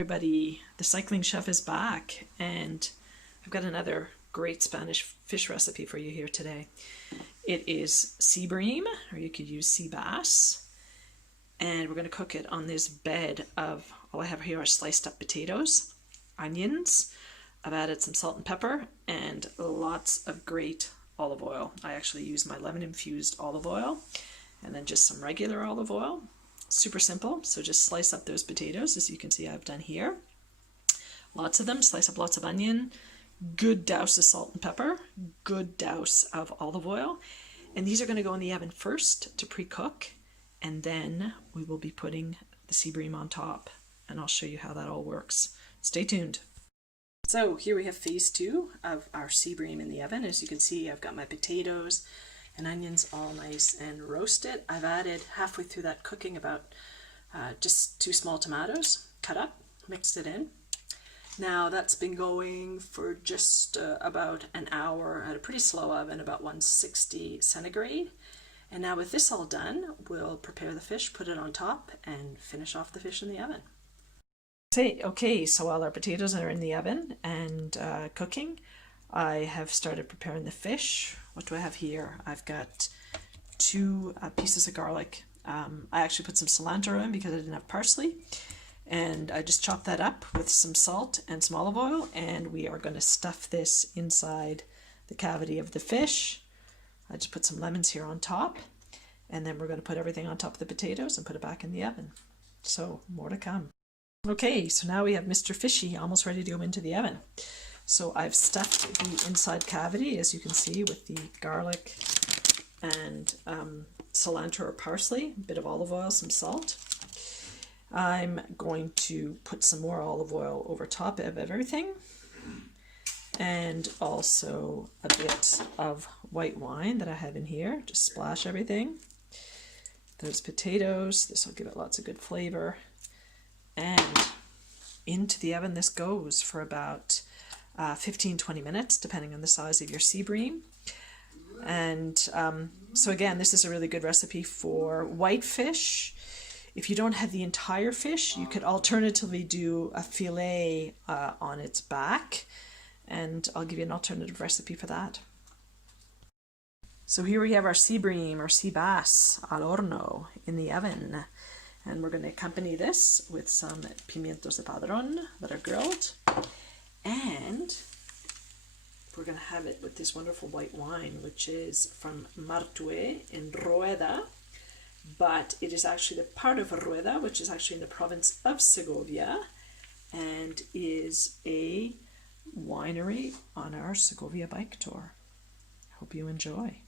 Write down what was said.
Everybody, the cycling chef is back, and I've got another great Spanish fish recipe for you here today. It is sea bream, or you could use sea bass, and we're going to cook it on this bed of, all I have here are sliced up potatoes, onions. I've added some salt and pepper and lots of great olive oil. I actually use my lemon infused olive oil and then just some regular olive oil. Super simple. So just slice up those potatoes, as you can see I've done here. Lots of them. Slice up lots of onion, good douse of salt and pepper, good douse of olive oil. And these are going to go in the oven first to pre-cook, and then we will be putting the sea bream on top, and I'll show you how that all works. Stay tuned. So here we have phase 2 of our sea bream in the oven. As you can see, I've got my potatoes and onions all nice and roasted. I've added halfway through that cooking about just 2 small tomatoes cut up, mixed it in. Now that's been going for just about an hour at a pretty slow oven, about 160 centigrade. And now with this all done, we'll prepare the fish, put it on top, and finish off the fish in the oven. Okay, so while our potatoes are in the oven and cooking, I have started preparing the fish. What do I have here? I've got 2 pieces of garlic. I actually put some cilantro in because I didn't have parsley. And I just chopped that up with some salt and some olive oil, and we are going to stuff this inside the cavity of the fish. I just put some lemons here on top, and then we're going to put everything on top of the potatoes and put it back in the oven. So more to come. Okay, so now we have Mr. Fishy almost ready to go into the oven. So I've stuffed the inside cavity, as you can see, with the garlic and cilantro or parsley, a bit of olive oil, some salt. I'm going to put some more olive oil over top of everything, and also a bit of white wine that I have in here. Just splash everything. Those potatoes, this will give it lots of good flavor. And into the oven this goes for about 15-20 minutes, depending on the size of your sea bream. And so again, this is a really good recipe for white fish. If you don't have the entire fish, you could alternatively do a fillet on its back, and I'll give you an alternative recipe for that. So here we have our sea bream or sea bass al horno in the oven, and we're going to accompany this with some pimientos de padrón that are grilled, and we're going to have it with this wonderful white wine, which is from Martué in Rueda. But it is actually the part of Rueda, which is actually in the province of Segovia, and is a winery on our Segovia bike tour. Hope you enjoy.